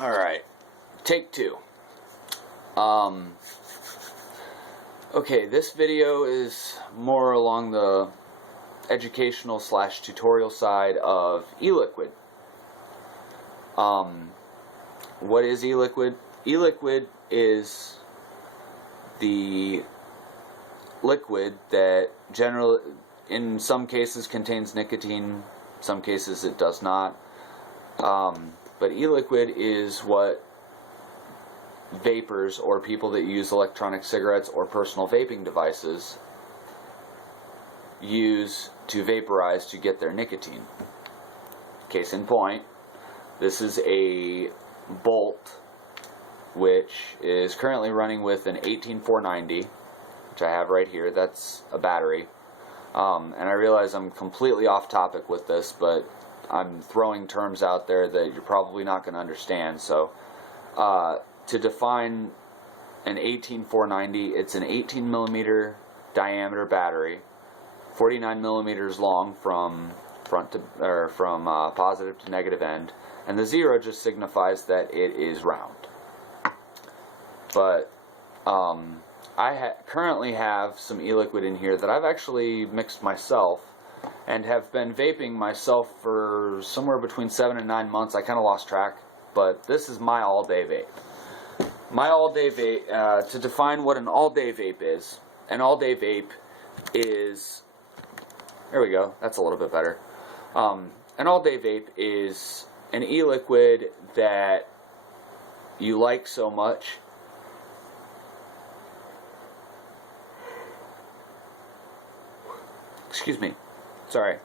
Alright, take two. Okay, this video is more along the educational / tutorial side of eliquid. What is eliquid? Eliquid is the liquid that generally, in some cases, contains nicotine, some cases it does not. But e-liquid is what vapors or people that use electronic cigarettes or personal vaping devices use to vaporize to get their nicotine. Case in point, this is a Bolt which is currently running with an 18490, which I have right here. That's a battery. And I realize I'm completely off topic with this, but I'm throwing terms out there that you're probably not going to understand. So to define an 18490, it's an 18 millimeter diameter battery, 49 millimeters long from positive to negative end, and the 0 just signifies that it is round. But I currently have some e-liquid in here that I've actually mixed myself and have been vaping myself for somewhere between 7 and 9 months. I kind of lost track, but this is my all-day vape. My all-day vape, to define what an all-day vape is, an all-day vape is, there we go, that's a little bit better. An all-day vape is an e-liquid that you like so much excuse me, sorry.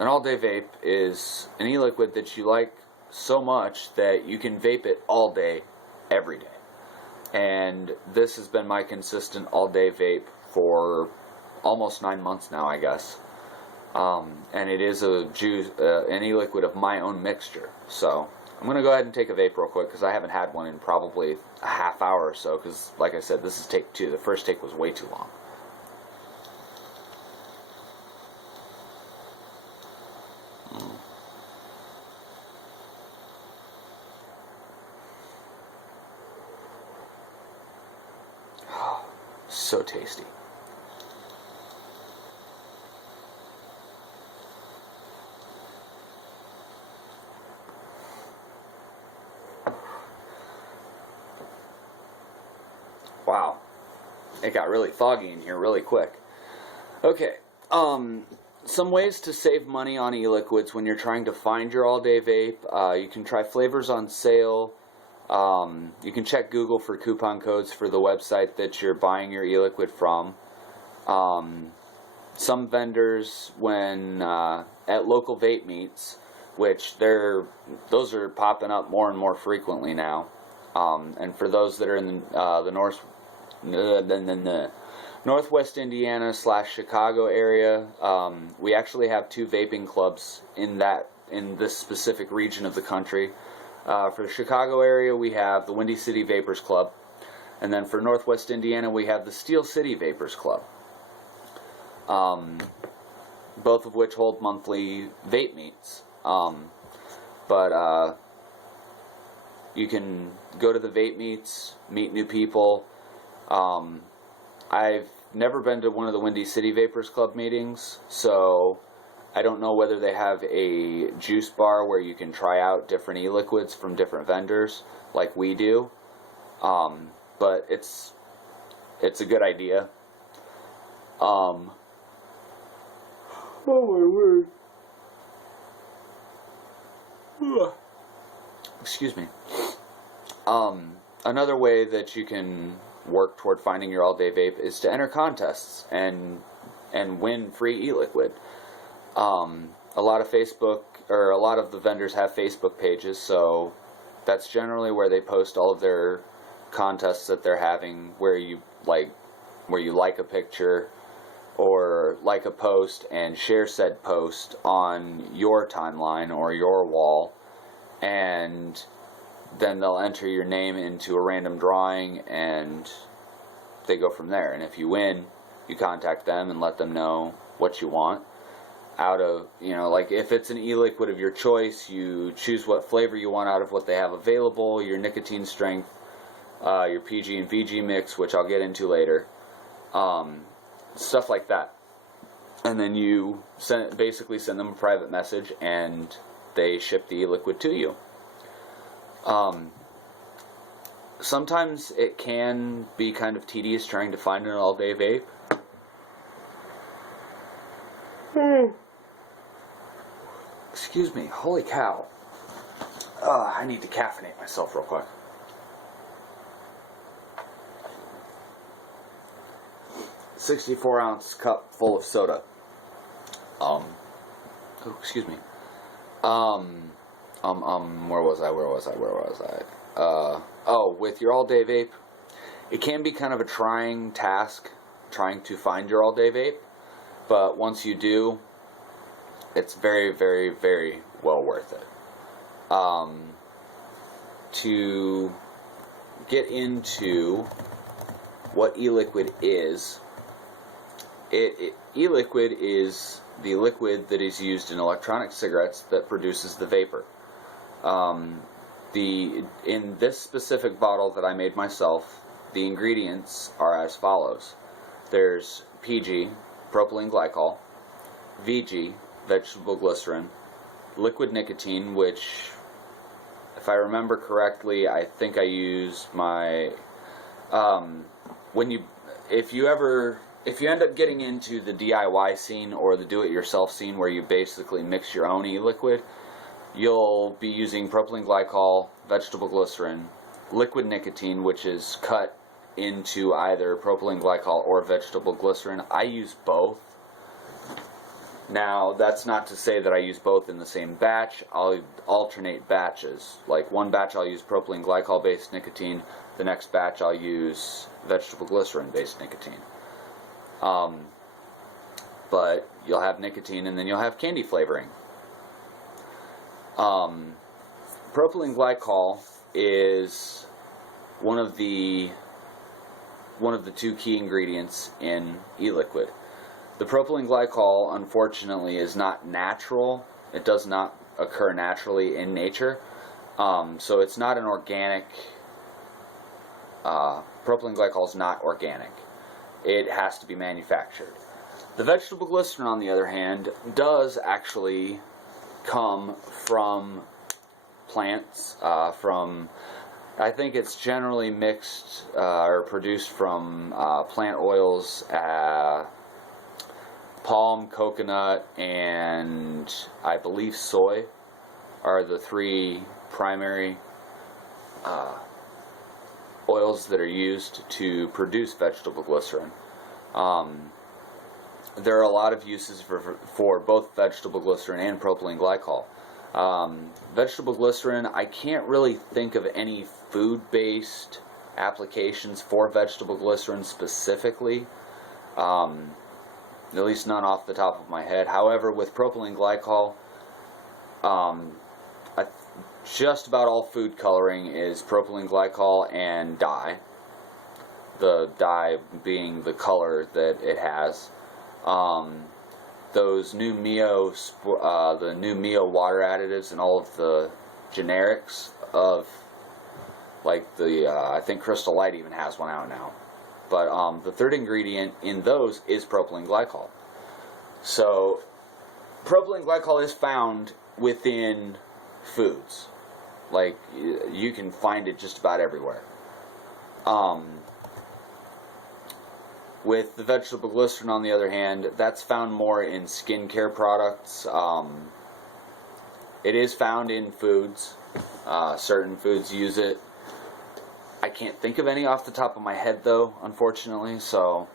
An all-day vape is an e-liquid that you like so much that you can vape it all day, every day. And this has been my consistent all-day vape for almost 9 months now, I guess. And it is an e-liquid of my own mixture. So I'm going to go ahead and take a vape real quick because I haven't had one in probably a half hour or so, because like I said, this is take 2. The first take was way too long. So tasty. Wow, it got really foggy in here really quick. Okay, some ways to save money on e-liquids when you're trying to find your all-day vape. You can try flavors on sale. You can check Google for coupon codes for the website that you're buying your e-liquid from. Some vendors, when at local vape meets, which those are popping up more and more frequently now. And for those that are in the Northwest Indiana / Chicago area, we actually have 2 vaping clubs in this specific region of the country. For the Chicago area, we have the Windy City Vapors Club, and then for Northwest Indiana, we have the Steel City Vapors Club. Both of which hold monthly vape meets. But you can go to the vape meets, meet new people. I've never been to one of the Windy City Vapors Club meetings, so I don't know whether they have a juice bar where you can try out different e-liquids from different vendors like we do. But it's a good idea. Oh my word. Excuse me. Another way that you can work toward finding your all-day vape is to enter contests and win free e-liquid. A lot of the vendors have Facebook pages, so that's generally where they post all of their contests that they're having, where you like a picture or like a post and share said post on your timeline or your wall, and then they'll enter your name into a random drawing and they go from there. And if you win, you contact them and let them know what you want. out of, like if it's an e-liquid of your choice, you choose what flavor you want out of what they have available, your nicotine strength, your PG and VG mix, which I'll get into later, stuff like that. And then you basically send them a private message, and they ship the e-liquid to you. Sometimes it can be kind of tedious trying to find an all-day vape. Excuse me, holy cow. I need to caffeinate myself real quick. "64-ounce cup full of soda." Excuse me. Where was I? With your all-day vape, it can be kind of a trying task trying to find your all-day vape, but once you do, it's very, very, very well worth it. To get into what e-liquid is, e-liquid is the liquid that is used in electronic cigarettes that produces the vapor. In this specific bottle that I made myself, the ingredients are as follows. There's PG, propylene glycol, VG, vegetable glycerin, liquid nicotine, which, if I remember correctly, I think I used my if you end up getting into the DIY scene or the do-it-yourself scene where you basically mix your own e-liquid, you'll be using propylene glycol, vegetable glycerin, liquid nicotine, which is cut into either propylene glycol or vegetable glycerin. I use both. Now, that's not to say that I use both in the same batch. I'll alternate batches. Like one batch I'll use propylene glycol-based nicotine, the next batch I'll use vegetable glycerin-based nicotine. But you'll have nicotine and then you'll have candy flavoring. Propylene glycol is one of the two key ingredients in e-liquid. The propylene glycol, unfortunately, is not natural. It does not occur naturally in nature. So it's not an organic. Propylene glycol is not organic. It has to be manufactured. The vegetable glycerin, on the other hand, does actually come from plants. I think it's generally mixed or produced from plant oils. Palm, coconut, and I believe soy are the three primary oils that are used to produce vegetable glycerin. There are a lot of uses for both vegetable glycerin and propylene glycol. Vegetable glycerin, I can't really think of any food-based applications for vegetable glycerin specifically. At least none off the top of my head. However, with propylene glycol, just about all food coloring is propylene glycol and dye. The dye being the color that it has. Those new Mio, the new Mio water additives and all of the generics of, like I think Crystal Light even has one out now. But the third ingredient in those is propylene glycol. So propylene glycol is found within foods. Like, you can find it just about everywhere. With the vegetable glycerin, on the other hand, that's found more in skincare products. It is found in foods. Certain foods use it. I can't think of any off the top of my head, though, unfortunately, so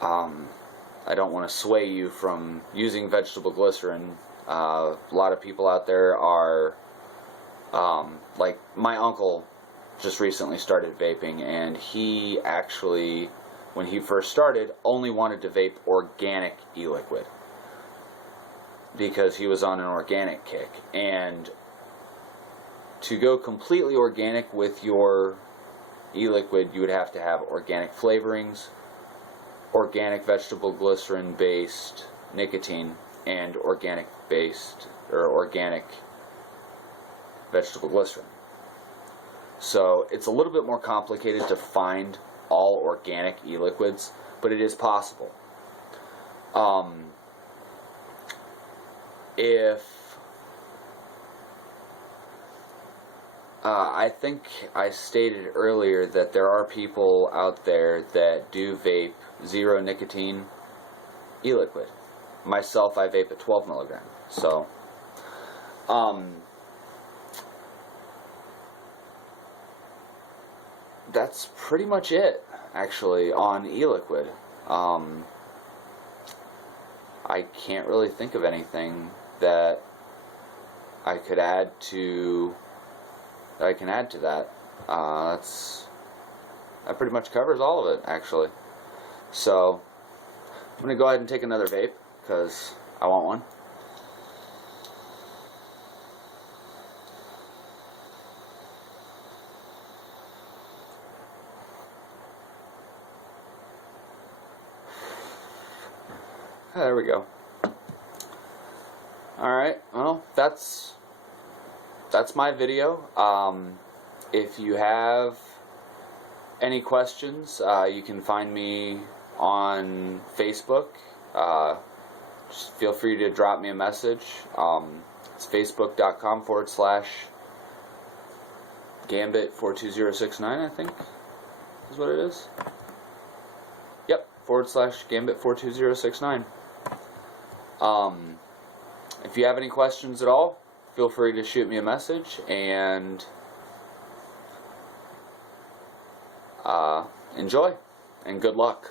I don't want to sway you from using vegetable glycerin. A lot of people out there are, like, my uncle just recently started vaping, and he actually, when he first started, only wanted to vape organic e-liquid because he was on an organic kick. And to go completely organic with your e-liquid, you would have to have organic flavorings, organic vegetable glycerin based nicotine, and organic based or organic vegetable glycerin. So it's a little bit more complicated to find all organic e-liquids, but it is possible. I think I stated earlier that there are people out there that do vape 0 nicotine e-liquid. Myself, I vape at 12 milligrams. So, that's pretty much it, actually, on e-liquid. I can't really think of anything that I could add to that. That pretty much covers all of it, actually. So I'm gonna go ahead and take another vape because I want one. There we go. Alright, well, that's my video. If you have any questions, you can find me on Facebook. Just feel free to drop me a message. It's facebook.com/gambit42069, I think is what it is. Yep, /gambit42069. If you have any questions at all, feel free to shoot me a message, and enjoy, and good luck.